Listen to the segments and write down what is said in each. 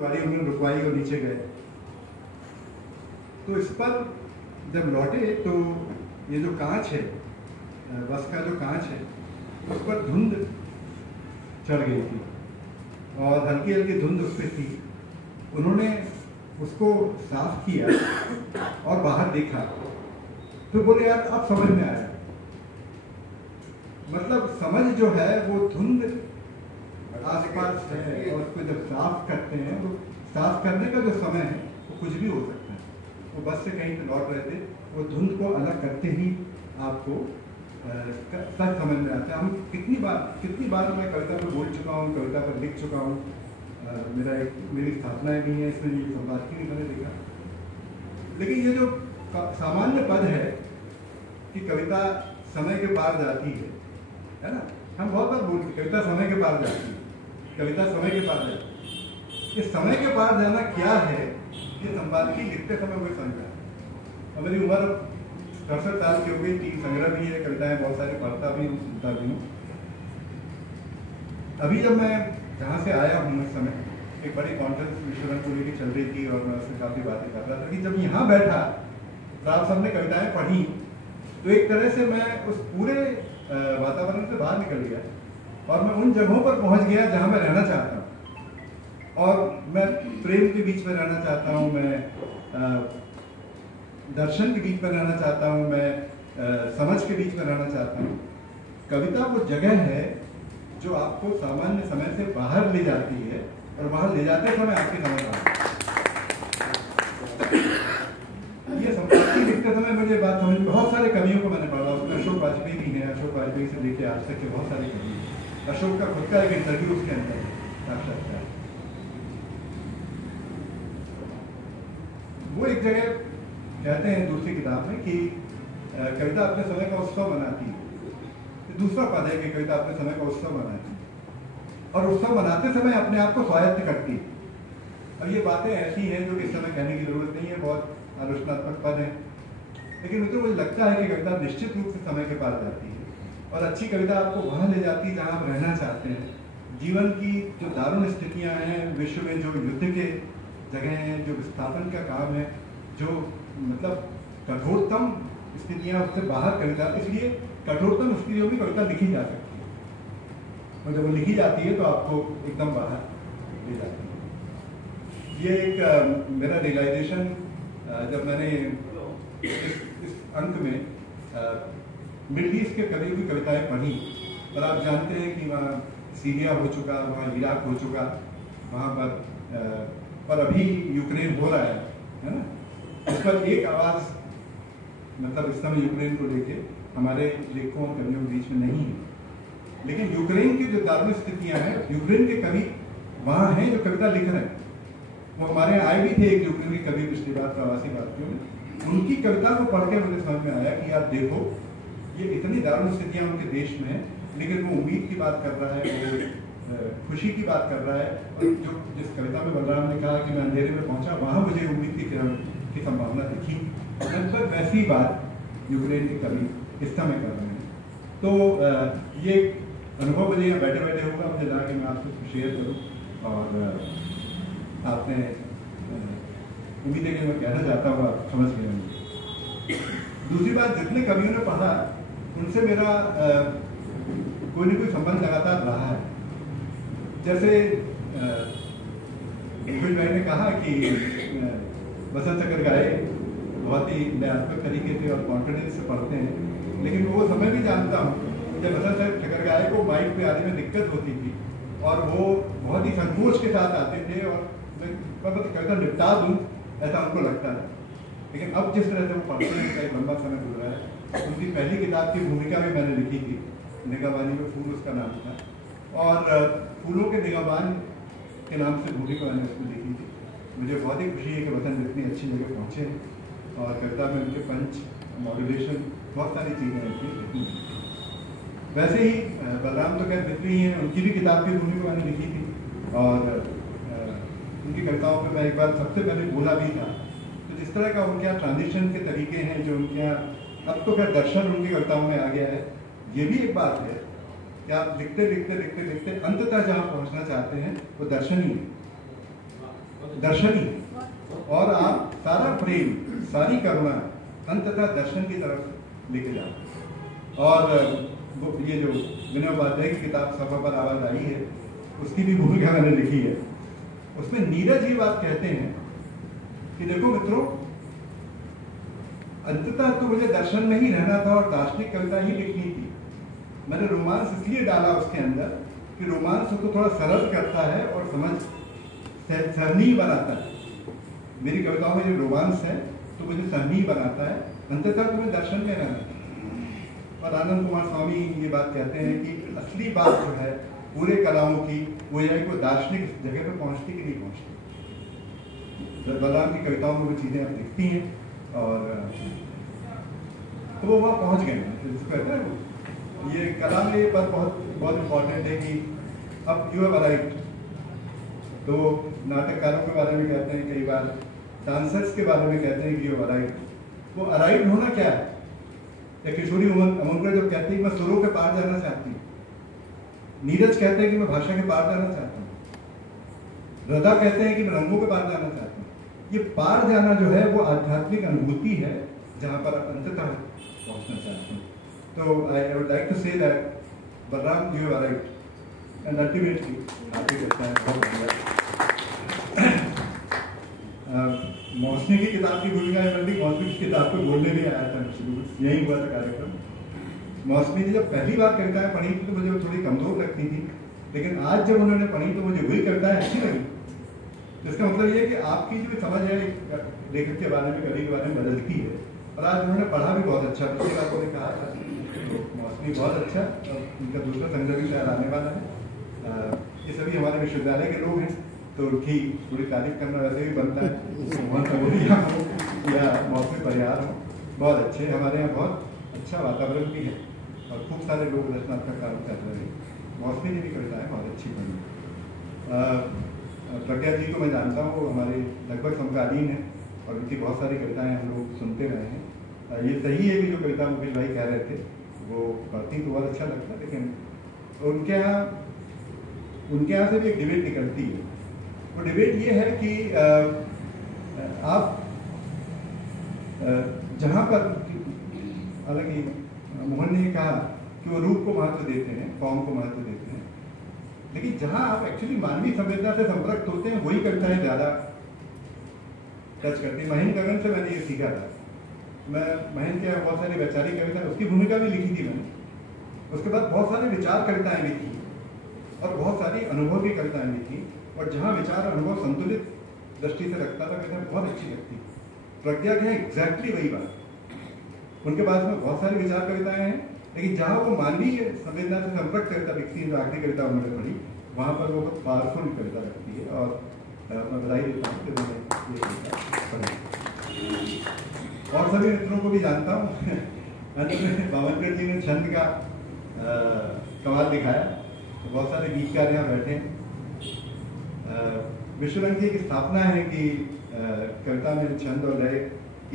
उन्होंने रुकवाई और नीचे गए। तो इस पर जब लौटे तो ये जो कांच है, बस का जो कांच है, उस पर धुंध चढ़ गई थी और हल्की हल्की धुंध उस पर थी। उन्होंने उसको साफ किया और बाहर देखा तो बोले यार अब समझ में आया। मतलब समझ जो है वो धुंध आसपास है और उसको जब साफ करते हैं तो साफ करने का जो समय है वो कुछ भी हो सकता है। वो बस से कहीं पे लौट रहे थे, वो धुंध को अलग करते ही आपको सच समझ में आता है। हम कितनी बार मैं कविता पर बोल चुका हूँ, कविता पर लिख चुका हूँ, मेरी स्थापनाएं भी हैं इसमें, ये संपादकीय भी मैंने लिखा। लेकिन ये जो सामान्य पद है कि कविता समय के पार जाती है ना, हम बहुत बार बोलते कविता समय के पार जाती है, कविता समय के पार जाती है। ये समय के पार जाना क्या है, ये संपादकीय लिखते समय मुझे समझ में आया। मेरी उम्र 67 साल की हो गई, 3 संग्रह भी है, कविताएं बहुत सारी पढ़ता भी हूँ, सुनता भी हूँ। अभी जब मैं जहाँ से आया हूँ उस समय एक बड़ी कॉन्फ्रेंस विश्वकर्मा को लेकर चल रही थी और मैं उससे काफ़ी बातें कर रहा था कि जब यहाँ बैठा साहब सबने कविताएं पढ़ी तो एक तरह से मैं उस पूरे वातावरण से बाहर निकल गया और मैं उन जगहों पर पहुँच गया जहाँ मैं रहना चाहता हूँ। और मैं प्रेम के बीच में रहना चाहता हूँ, मैं दर्शन के बीच में रहना चाहता हूँ, मैं समझ के बीच में रहना चाहता हूँ। कविता वो जगह है जो आपको सामान्य समय से बाहर ले जाती है और बाहर ले जाते समय आपकी समझ आती है। ये संपादकीय लिखते समय मुझे बात समझ, बहुत सारे कवियों को मैंने पढ़ा, उसमें अशोक वाजपेयी भी है, अशोक वाजपेयी से लेके आज तक के बहुत सारे कवि। अशोक का खुद का एक इंटरव्यू उसके अंदर साक्षात्कार, वो एक जगह कहते हैं दूसरी किताब में कि कविता अपने समय का उत्सव मनाती है। दूसरा पद है कि कविता अपने समय का उत्सव मनाती है और उत्सव मनाते समय अपने आप को स्वायत्त करती है। अब ये बातें ऐसी हैं जो कि इस समय कहने की जरूरत नहीं है, बहुत आलोचनात्मक पद है, लेकिन मुझे लगता है कि कविता निश्चित रूप से समय के पार जाती है और अच्छी कविता आपको वहाँ ले जाती है जहाँ आप रहना चाहते हैं। जीवन की जो दारुण स्थितियाँ हैं, विश्व में जो युद्ध के जगह हैं, जो विस्थापन का काम है, जो मतलब कठोरतम स्थितियाँ, उससे बाहर कविता, इसलिए कठोरतम स्थितियों में कविता लिखी जा सकती है और जब वो लिखी जाती है तो आपको एकदम बाहर ले जाती है। ये एक मेरा रियलाइजेशन जब मैंने इस अंक में मिडल ईस्ट के कवियों की कविताएं पढ़ी, और आप जानते हैं कि वहाँ सीरिया हो चुका, वहाँ इराक हो चुका, वहाँ पर अभी यूक्रेन हो रहा है ना। इस पर एक आवाज़ मतलब इस समय यूक्रेन को लेके हमारे लेखकों और कवियों के बीच में नहीं है, लेकिन यूक्रेन की जो दारुण स्थितियाँ हैं, यूक्रेन के कवि वहाँ हैं जो कविता लिख रहे हैं। वो हमारे यहाँ आए भी थे एक यूक्रेनी कवि पिछली बार, प्रवासी भारतीयों ने, उनकी कविता को पढ़ के मुझे समझ में आया कि यार देखो ये इतनी दारुण स्थितियाँ उनके देश में है, लेकिन वो उम्मीद की बात कर रहा है, वो खुशी की बात कर रहा है। और जो जिस कविता में बलराम ने कहा कि मैं अंधेरे में पहुंचा, वहाँ मुझे उम्मीद की किरण की संभावना दिखी। लगभग वैसी बात यूक्रेन के कवि इस समय कर रहे हैं। तो ये अनुभव मुझे यहाँ बैठे बैठे होगा, मुझे लगा कि मैं आपसे शेयर करूँ और आपने उम्मीद है कि मैं कहना चाहता हूँ आप समझ गए होंगे। दूसरी बात, जितने कवियों ने पढ़ा उनसे मेरा कोई न कोई संबंध लगातार रहा है। जैसे कुछ भाई ने कहा कि बसंत चक्र गाए बहुत ही दयात्मक तरीके से और कॉन्फिडेंस से पढ़ते हैं, लेकिन वो समय भी जानता हूँ जब बसंत चक्र गाए को माइक पे आने में दिक्कत होती थी और वो बहुत ही संकोच के साथ आते थे और मैं कविता निपटा दूँ ऐसा उनको लगता है। लेकिन अब जिस तरह से वो पढ़ते हैं, कई लंबा समय गुजरा है। उनकी पहली किताब की भूमिका भी मैंने लिखी थी, निगाहबानी में फूल उसका नाम था, और फूलों के निगाहबान के नाम से भूमिका मैंने उसमें लिखी थी। मुझे बहुत ही खुशी है कि वतन इतनी अच्छी जगह पहुँचे हैं और कविता में उनके पंच, मॉड्यूलेशन, बहुत सारी चीज़ें होती हैं। वैसे ही बलराम तो खैर मित्र ही हैं, उनकी भी किताब की भूमिका मैंने लिखी थी और उनकी कविताओं पर मैं एक बार सबसे पहले बोला भी था। तो जिस तरह का उनके यहाँ ट्रांजिशन के तरीके हैं, जो उनके यहाँ अब तो खैर दर्शन उनकी कविताओं में आ गया है, ये भी एक बात है कि आप लिखते लिखते लिखते लिखते अंततः जहाँ पहुँचना चाहते हैं वो दर्शन ही है। दर्शन ही है, और आप सारा प्रेम, सारी करुणा अंततः दर्शन की तरफ लेके जाते हैं। और ये जो विनय उपाध्याय की किताब सफा पर आवाज आई है, उसकी भी भूमिका मैंने लिखी है। उसमें नीरज ये बात कहते हैं कि देखो मित्रों, अंततः तो मुझे दर्शन में ही रहना था और दार्शनिक कविता ही लिखनी थी। मैंने रोमांस इसलिए डाला उसके अंदर कि रोमांस उसको थोड़ा सरल करता है और समझ सहनीय बनाता है। मेरी कविताओं में जो रोमांस है तो मुझे सहनीय बनाता है, अंततः तुम्हें दर्शन में रहना है। और आनंद कुमार स्वामी ये बात कहते हैं कि असली बात जो है पूरे कलाओं की वो यह कोई दार्शनिक जगह पे पहुंचती कि नहीं पहुंचती। बलराम की कविताओं में वो चीजें आप दिखती हैं और तो वो वहाँ पहुंच गए कहते हैं वो। ये कला में ये बात बहुत बहुत इम्पोर्टेंट है कि अब यू हैव अराइव्ड। तो नाटककारों के बारे में कहते हैं, कई बार डांसर्स के बारे में कहते हैं कि यू हैव अराइव्ड। वो अराइव्ड होना क्या है? या किशोरी अमोनकर जब कहती है मैं सुरों के पार जाना चाहती हूँ, नीरज कहते हैं कि मैं भाषा के पार जाना चाहता हूँ, राधा कहते हैं कि मैं रंगों के पार जाना चाहता हूँ। ये पार जाना जो है वो आध्यात्मिक अनुभूति है जहाँ पर आप अंततः पहुँचना चाहते हैं। तो I would like to say that Balram you have arrived and ultimately आपकी करता है बहुत बढ़िया। मौसमी की किताब की भूमिका है, मौसमी की किताब को बोलने नहीं आया था, यही हुआ था कार्यक्रम। मौसमी ने जब पहली बार कविताएं पढ़ी थी तो मुझे वो थोड़ी कमजोर लगती थी, लेकिन आज जब उन्होंने पढ़ी तो मुझे वही कविताएं अच्छी लगी। इसका मतलब ये कि आपकी जो समझ है लेखक के बारे में, कवि के बारे में बदलती है। और आज उन्होंने पढ़ा भी बहुत अच्छा, पिछली बार उन्होंने कहा था तो मौसमी बहुत अच्छा, और उनका दूसरा संग्रह भी शायद आने वाला है। ये सभी हमारे विश्वविद्यालय के लोग हैं तो उनकी थोड़ी तारीफ करना वैसे भी बनता है। मोहन सगोरिया हो या मौसमी परिहार हो, बहुत अच्छे, हमारे यहाँ बहुत अच्छा वातावरण भी है और खूब सारे लोग रचनात्मक कार्य कर रहे हैं। मौसमी ने भी कविताएं बहुत अच्छी पढ़ी। प्रज्ञा जी को मैं जानता हूँ, वो हमारे लगभग समकालीन है और उनकी बहुत सारी कविताएं हम लोग सुनते रहे हैं। ये सही है कि जो कविता मुकेश भाई कह रहे थे वो पढ़ती तो बहुत अच्छा लगता है, लेकिन उनके यहाँ से भी एक डिबेट निकलती है। वो डिबेट ये है कि आप जहाँ पर, हालांकि मोहन ने कहा कि वो रूप को महत्व देते हैं, फॉर्म को महत्व देते हैं, लेकिन जहाँ आप एक्चुअली मानवीय संवेदना से संपर्क होते हैं वही कविताएं ज़्यादा टच करती है। महेंद्र गगन से मैंने ये सीखा था। मैं महेंद्र के बहुत सारी वैचारिक कविता, उसकी भूमिका भी लिखी थी मैंने। उसके बाद बहुत सारी विचार कविताएं लिखी और बहुत सारी अनुभव की कविताएं लिखी, और जहाँ विचार अनुभव संतुलित दृष्टि से रखता था कविता बहुत अच्छी लगती। प्रज्ञा के एग्जैक्टली वही बात। उनके पास में बहुत सारी विचार कविताएं हैं, लेकिन जहाँ वो मानवीय संवेदना से संपर्क करता लिखती है, जो आखिरी कविता उन्होंने पढ़ी, वहाँ पर वो बहुत पावरफुल कविता लगती है। और मैं बधाई देता हूँ कि मैंने ये कविता पढ़ी। और सभी मित्रों को भी जानता हूँ। अंत में बावनकर जी ने छंद का कमाल दिखाया। तो बहुत सारे गीतकार यहाँ बैठे हैं। विश्वरंग की एक स्थापना है कि कविता में छंद और लय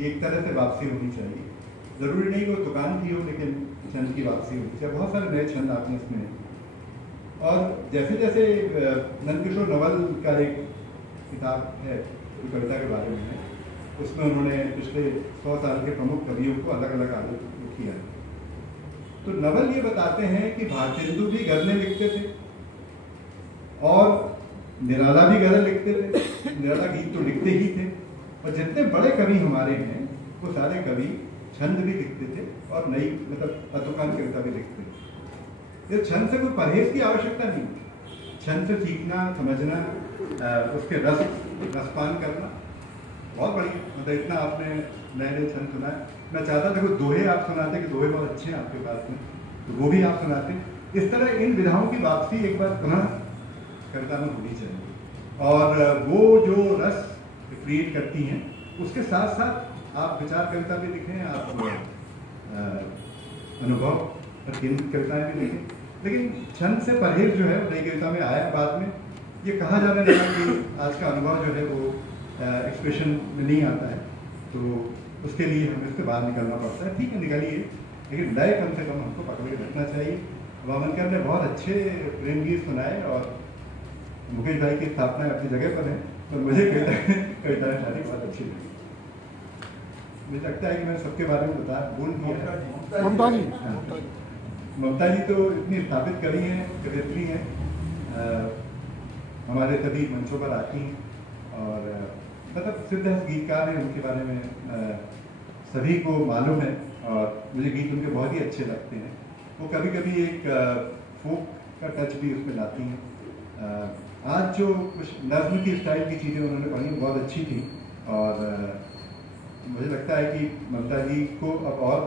एक तरह से वापसी होनी चाहिए। जरूरी नहीं वो दुकान की हो, लेकिन छंद की वापसी होनी चाहिए। बहुत सारे नए छंद आपने इसमें। और जैसे जैसे नंदकिशोर नवल का एक किताब है जो कविता के बारे में है, उसमें उन्होंने पिछले 100 साल के प्रमुख कवियों को अलग अलग आलोचना किया। तो नवल ये बताते हैं कि भारतेंदु भी गजलें लिखते थे और निराला भी गजल लिखते थे। निराला गीत तो लिखते ही थे, और जितने बड़े कवि हमारे हैं वो सारे कवि छंद भी लिखते थे और नई मतलब अतुकान कविता भी लिखते थे। ये छंद से कोई परहेज की आवश्यकता नहीं। छंद से सीखना, समझना, उसके रसपान करना बहुत बढ़िया। मतलब इतना आपने नए नए छंद सुना है। मैं चाहता था कि दोहे आप सुनाते, कि दोहे बहुत अच्छे हैं आपके पास में, तो वो भी आप सुनाते। इस तरह इन विधाओं की वापसी एक बार पुनः कविता में होनी चाहिए, और वो जो रस क्रिएट करती हैं उसके साथ साथ आप विचार कविता भी लिखें, आप अनुभव पर केंद्रित कविताएं भी लिखें। लेकिन छंद से परहेज जो है नई कविता में आया बाद में। ये कहा जाने लगा कि आज का अनुभव जो है वो एक्सप्रेशन में नहीं आता है, तो उसके लिए हमें उससे बाहर निकलना पड़ता है। ठीक है, निकलिए, लेकिन लय कम से कम हमको पकड़ के रखना चाहिए। वामनकर ने बहुत अच्छे प्रेम गीत सुनाए और मुकेश भाई की स्थापना अपनी जगह पर है। तो मुझे कविताएं सारी बहुत अच्छी लगी। मुझे लगता है कि मैंने सबके बारे में बोल दिया। ममता जी, ममता जी तो इतनी स्थापित कवि हैं, कवियत्री हैं, हमारे सभी मंचों पर आती हैं और मतलब सिद्ध गीतकार हैं। उनके बारे में सभी को मालूम है और मुझे गीत उनके बहुत ही अच्छे लगते हैं। वो कभी कभी एक फोक का टच भी उसमें लाती हैं। आज जो कुछ नज्म की स्टाइल की चीज़ें उन्होंने पढ़ी बहुत अच्छी थी और मुझे लगता है कि ममता जी को अब और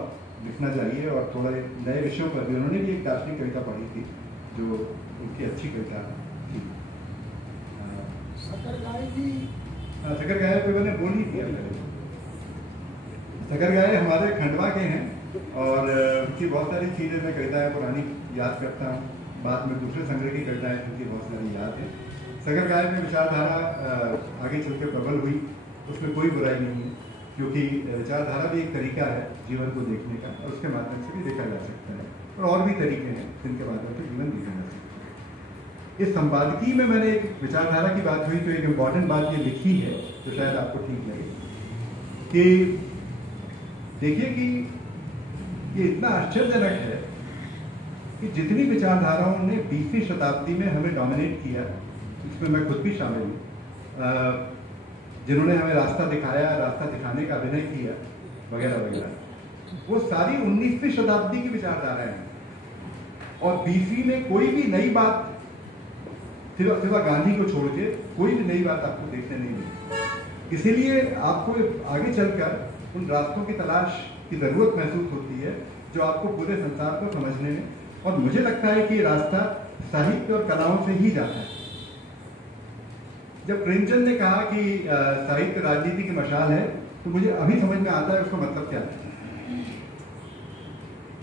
लिखना चाहिए और थोड़े नए विषयों पर भी। उन्होंने भी एक दार्शनिक कविता पढ़ी थी जो उनकी अच्छी कविता थी। शकर गाय जी, शकर गाय पे मैंने बोल ही दिया। शकर गाय हमारे खंडवा के हैं और उनकी बहुत सारी चीज़ें मैं कविताएं पुरानी याद करता हूँ। बाद में दूसरे संग्रह की कविताएं उनकी बहुत सारी याद है। शकर गाय में विचारधारा आगे चल के प्रबल हुई, उसमें कोई बुराई नहीं है क्योंकि विचारधारा भी एक तरीका है जीवन को देखने का और उसके माध्यम से भी देखा जा सकता है और भी तरीके हैं जिनके माध्यम से जीवन देखा जा सकता है। इस संपादकीय में मैंने एक विचारधारा की बात हुई तो एक इम्पॉर्टेंट बात ये लिखी है जो शायद आपको ठीक लगे कि देखिए कि ये इतना आश्चर्यजनक है कि जितनी विचारधाराओं ने 20वीं शताब्दी में हमें डोमिनेट किया, इसमें मैं खुद भी शामिल हूँ, जिन्होंने हमें रास्ता दिखाया, रास्ता दिखाने का अभिनय किया वगैरह वगैरह, वो सारी 19वीं शताब्दी की विचारधाराएं हैं और 20वीं में कोई भी नई बात सिवा गांधी को छोड़ के कोई भी नई बात आपको देखने नहीं मिली। इसीलिए आपको आगे चलकर उन रास्तों की तलाश की जरूरत महसूस होती है जो आपको पूरे संसार को समझने में, और मुझे लगता है कि ये रास्ता साहित्य और कलाओं से ही जाता है। जब प्रेमचंद ने कहा कि साहित्य राजनीति की मशाल है तो मुझे अभी समझ में आता है उसका मतलब क्या है।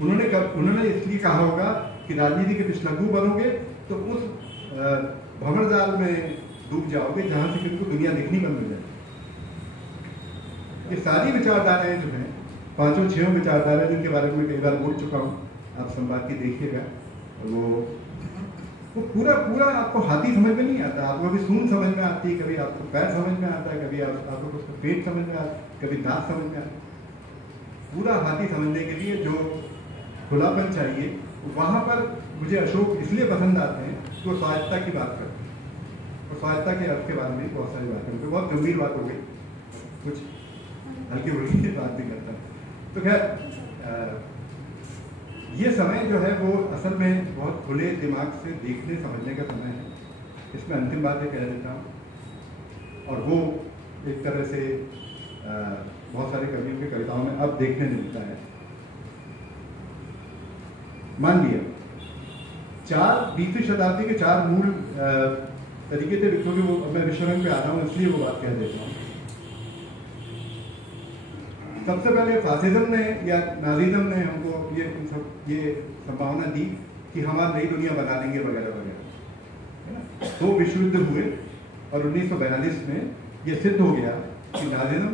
उन्होंने इसलिए कहा होगा कि राजनीति के पिछलग्गू बनोगे तो उस भंवर जाल में डूब जाओगे जहां से किसी को दुनिया दिखनी बंद हो जाए। ये सारी विचारधाराएं जो हैं, 5-6 विचारधाराएं जिनके बारे में कई बार बोल चुका हूँ, आप संवाद की देखिएगा, वो पूरा आपको हाथी समझ में नहीं आता। आपको कभी सूंड समझ में आती है, कभी आपको पैर समझ में आता है, कभी आपको उसका पेट समझ में आता है, कभी दांत समझ में आता है। पूरा हाथी समझने के लिए जो खुलापन चाहिए, वहां पर मुझे अशोक इसलिए पसंद आते हैं कि वो स्वायत्ता की बात करते हैं और स्वायत्ता के अर्थ के बारे में बहुत सारी बातें करते हैं। बहुत गंभीर बात हो गई, कुछ हल्की फुल्की बात भी करता है। तो खैर ये समय जो है वो असल में बहुत खुले दिमाग से देखने समझने का समय है। इसमें अंतिम बात ये कह देता हूँ और वो एक तरह से बहुत सारे कवियों की कविताओं में अब देखने मिलता है। मान लिया 20वीं शताब्दी के 4 मूल तरीके थे, क्योंकि वो मैं विश्वरंग पे आता हूँ इसलिए वो बात कह देता हूँ। सबसे पहले फासिज्म ने या नाजिज्म ने हमको ये संभावना दी कि हम आज नई दुनिया बना लेंगे वगैरह वगैरह, है ना। 2 विश्व युद्ध हुए और 1942 में ये सिद्ध हो गया कि नाजिज्म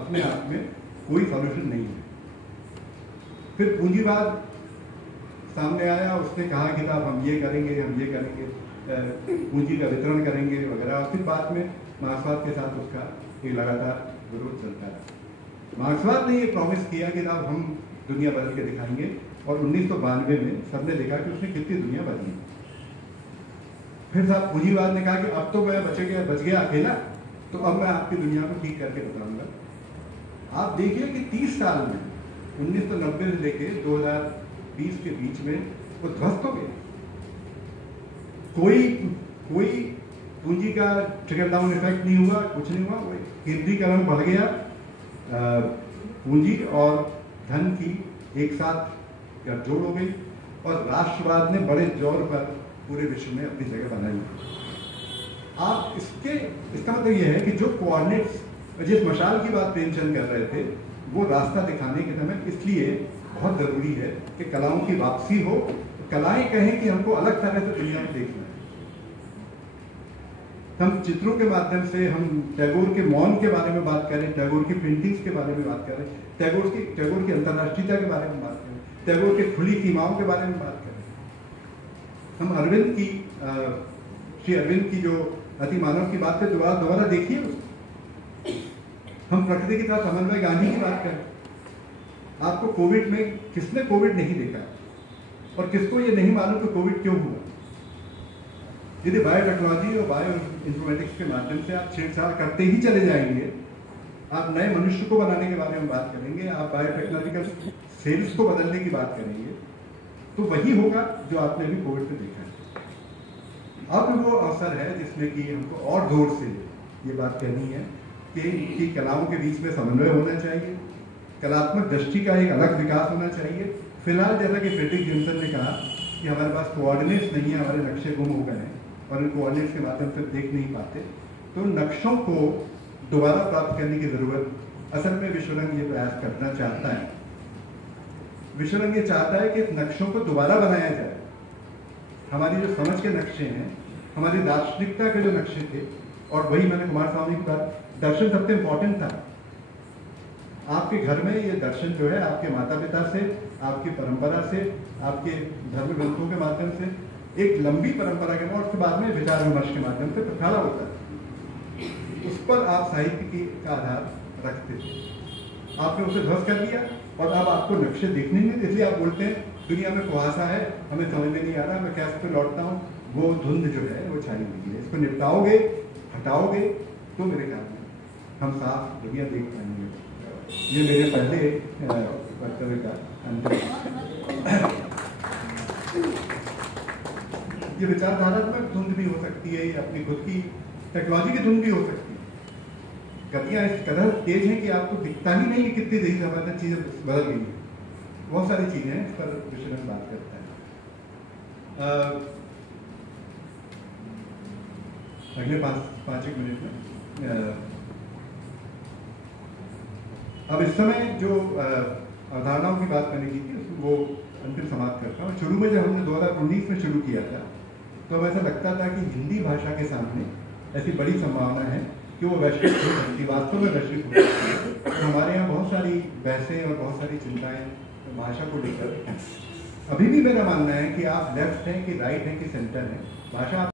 अपने आप में कोई सॉल्यूशन नहीं है। फिर पूंजीवाद सामने आया, उसने कहा कि साहब हम ये करेंगे, पूंजी का वितरण करेंगे वगैरह, और फिर बाद में मार्क्सवाद के साथ उसका एक लगातार विरोध चलता है। मार्क्सवाद ने ये प्रॉमिस किया कि साहब हम दुनिया बदल के दिखाएंगे और 1992 में सबने देखा कि उसने कितनी दुनिया बदली। फिर साहब पूंजीवाद ने कहा कि अब तो मैं बच गया अकेला, तो अब मैं आपकी दुनिया को ठीक करके बताऊंगा। आप देखिए कि 30 साल में 1990 से लेके 2020 के बीच में वो ध्वस्त हो गए। कोई पूंजी का ट्रिकल डाउन इफेक्ट नहीं हुआ, कुछ नहीं हुआ। केंद्रीकरण बढ़ गया, पूंजी और धन की एक साथ जोड़ हो गई और राष्ट्रवाद ने बड़े जोर पर पूरे विश्व में अपनी जगह बनाई। आप इसका मतलब यह है कि जो कोऑर्डिनेट्स, जिस मशाल की बात प्रेमचंद कर रहे थे, वो रास्ता दिखाने के समय इसलिए बहुत जरूरी है कि कलाओं की वापसी हो। कलाएं कहें कि हमको अलग तरह से दुनिया में देखना है। हम चित्रों के माध्यम से, हम टैगोर के मौन के बारे में बात करें, टैगोर की पेंटिंग्स के बारे में बात करें, टैगोर की अंतर्राष्ट्रीयता के बारे में बात करें, टैगोर के खुली सीमाओं के बारे में बात करें, हम श्री अरविंद की जो अतिमानव की बात पे दोबारा देखिए उसको। हम प्रकृति के साथ समन्वय गांधी की बात करें, आपको कोविड में किसने कोविड नहीं देखा और किसको ये नहीं मालूम कि कोविड क्यों हुआ। यदि बायोटेक्नोलॉजी और बायो इन्फॉर्मेटिक्स के माध्यम से आप छेड़छाड़ करते ही चले जाएंगे, आप नए मनुष्य को बनाने के बारे में बात करेंगे, आप बायोटेक्नोलॉजिकल सेल्स को बदलने की बात करेंगे, तो वही होगा जो आपने अभी कोविड में देखा है। अब वो अवसर है जिसमें कि हमको और जोर से ये बात कहनी है कि कलाओं के बीच में समन्वय होना चाहिए, कलात्मक दृष्टि का एक अलग विकास होना चाहिए। फिलहाल जैसा कि फ्रेडरिक जेमसन ने कहा कि हमारे पास कोऑर्डिनेट्स नहीं है, हमारे नक्शे गुम हो गए हैं और इन कोऑर्डिनेट्स के माध्यम से देख नहीं पाते, तो नक्शों को दोबारा प्राप्त करने की जरूरत। असल में विश्वरंग ये प्रयास करना चाहता है। विश्वरंग ये चाहता है कि इस नक्शों को दोबारा बनाया जाए। हमारी जो समझ के नक्शे हैं, हमारी दार्शनिकता के जो नक्शे थे, और वही मैंने कुमार स्वामी की बात, दर्शन सबसे इंपॉर्टेंट था। आपके घर में ये दर्शन जो है आपके माता पिता से, आपकी परंपरा से, आपके धर्म ग्रंथों के माध्यम से, एक लंबी परंपरा के, और उसके बाद में विचार विमर्श के माध्यम से प्रखाड़ा होता है। उस पर आप साहित्य का आधार रखते थे, आपने उसे ध्वस्त कर दिया और अब आपको नक्शे देखने नहीं, इसलिए आप बोलते हैं दुनिया में कुहासा है, हमें समझ में नहीं आ रहा, मैं कैसे पे लौटता हूँ। वो धुंध जो है वो छाई हुई है, इसको निपटाओगे, हटाओगे, तो मेरे ख्याल में हम साफ दुनिया देख पाएंगे। ये मेरे पहले वक्तव्य का अंतिम। ये विचारधारात्मक धुंध भी हो सकती है, ये अपनी खुद की टेक्नोलॉजी की धुंध भी हो सकती है। गतियां इस कदर तेज हैं कि आपको दिखता ही नहीं कि कितनी देरी से हमारे चीजें बदल गई हैं। बहुत सारी चीजें हैं, इस पर विश्लेषण बात करता है। अगले 5 मिनट में अब इस समय जो अवधारणाओं की बात करने की थी वो अंतिम समाप्त करता हूँ। शुरू में जब हमने 2019 में शुरू किया था तो हमें ऐसा लगता था कि हिंदी भाषा के सामने ऐसी बड़ी संभावना है कि वो वैश्विक हो सकती, वास्तव में वैश्विक हो सकती है। तो हमारे यहाँ बहुत सारी बहसें और बहुत सारी चिंताएं भाषा को लेकर। अभी भी मेरा मानना है कि आप लेफ्ट हैं कि राइट हैं कि सेंटर हैं, भाषा